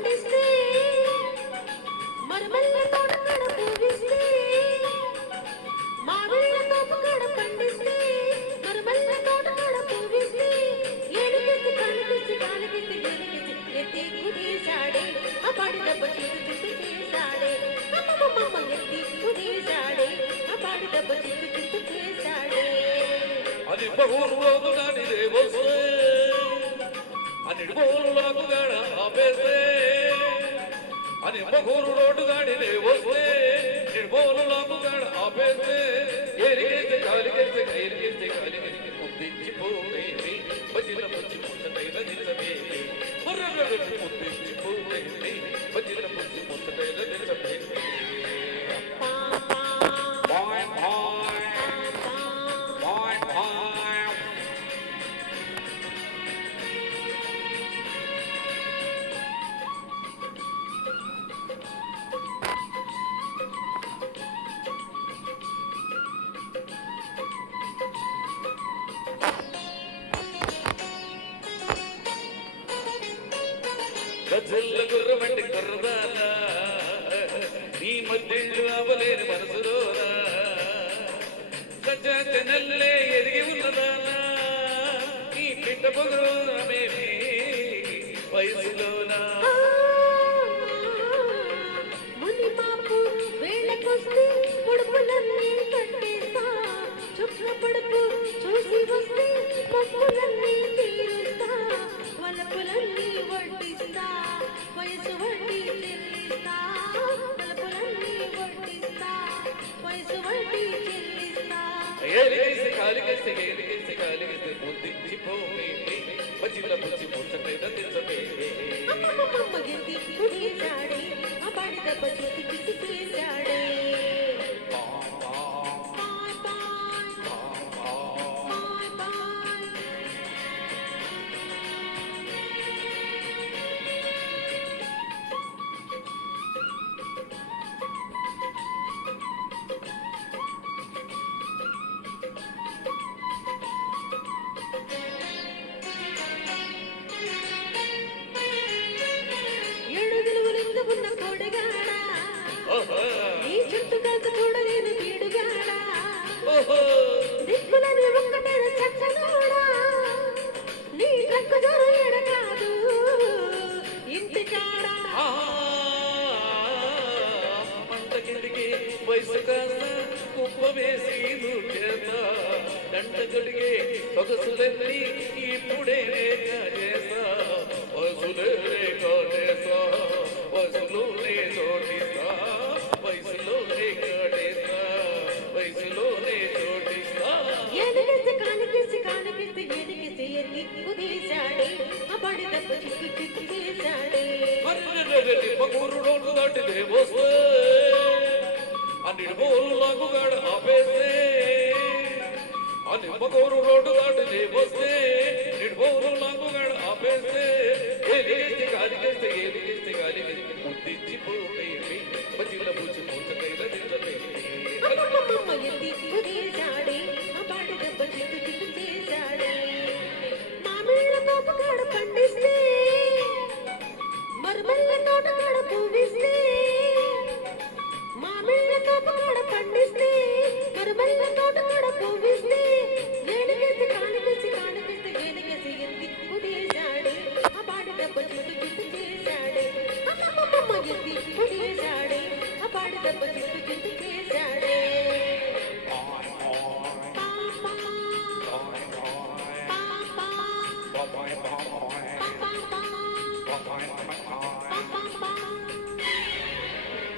పండిస్తే మరమల్ల తోటకాడ పూవిస్తే మామిళ్ళ తోపకాడ పండిస్తే మరమల్ల తోటకాడ పూవిస్తే ఏలిగెత్తి కాలిగెత్తి కాలిగెత్తి ఏలిగెత్తి ఎత్తి కుదేశాడే ఆ పాడి దెబ్బ చిత్తు చిత్తు చేశాడే అమ్మమ్మ ఎత్తి కుదేశాడే ఆ పాడి దెబ్బ చిత్తు చిత్తు చేశాడే అది బహురోజు నాని దేవస్తే అని బోరులకు గాడ ఆపేస్తే అని బహురు రోడ్డు గాడి దేవస్తే నిర్బోరులకు గాడ ఆపేస్తే ఏరిగేస్తే కాలిగేస్తే కైరిగేస్తే కాలిగేస్తే ముద్దించిపోవేమి బజిల పుచ్చి ముచ్చటైన నిజమేమి ముద్దించిపోవేమి బజిల పుచ్చి ముచ్చటైన నిజమేమి గజల్ల గుర్రమంటి కుర్రదానా నీ మధ్యళ్ళు అవలేని మనసులోనా సజ్జనల్లే ఎదిగి ఉన్నదానా నీ పిట్ట పొగరోనమేమి వయసులోనా మునిమాపు వేళకొస్తే ఉడుపులన్నీ కట్టేస్తా చుట్ల పడుపు చూసి వస్తే పప్పులన్నీ తీరుస్తా వలపులన్నీ వడ్డిస్తా వయసు వడ్డీ చెల్లిస్తా వలపులన్నీ వడ్డిస్తా వయసు వడ్డీ చెల్లిస్తా ఏలిగేసి కాలిగేసి ఏలిగేసి కాలిగేసి ముద్దించిపోవేమి బజిల పుచ్చి ముచ్చటైన నిజమేమి అమ్మమ్మ ఎత్తి కుదేశాడే ఆ పాడి దెబ్బ చిత్తు చిత్తు చేశాడే ఉన్న కోడగాడా నీ చుట్టూ కాక చూడలేను పీడుగాడా దిక్కులని ఒక్కటేన చచ్చనోడా నీ ట్రక్కు జోరు ఎడ కాదు ఇంటికాడా మంటకిందికి వయసు కాస్త కుప్ప వేసి దూకేస్తా దంట తొడిగే సొగసులన్నీ ఇప్పుడే కాజేస్తా వయసులే కాజేస్తా వయసులోనే చోటిస్తా వయసులోనే కాడేస్తా వయసులోనే చోటిస్తా ఏలిగేసి కాలిగేసి కాలిగేసి ఏలిగేసి ఎత్తి కుదేశాడే ఆ పడి దెబ్బ చిత్తు చిత్తు చేశాడే మగూరు రోడ్డు దాటి దేవస్తే అని బోరులకు గాడ ఆపేస్తే అని మగూరు రోడ్డు దాటి దేవస్తే నిర్బోరులకు గాడ ఆపేస్తే ఏలిగేస్తే కాలిగేస్తే ఏలిగేస్తే కాలిగేస్తే ముద్దించిపోవేమి బజిల పుచ్చి ముచ్చటైన నిజమేమి అమ్మమ్మ ఎత్తి కుదేశాడే ఆ పాడి దెబ్బ చిత్తు చిత్తు చేశాడే మామిళ్ళ తోపకాడ పండిస్తే మరమల్ల తోటకాడ పూవిస్తే మామిళ్ళ తోపకాడ పండిస్తే మరమల్ల తోటకాడ పూవిస్తే ఏలిగేసి కాలిగేసి కాలిగేసి ఏలిగేసి ఎత్తి కుదేశాడే ఆ పాడి దెబ్బ చిత్తు చిత్తు చేశాడే అమ్మమ్మ ఎత్తి కుదేశాడే ఆ పాడి దెబ్బ చిత్తు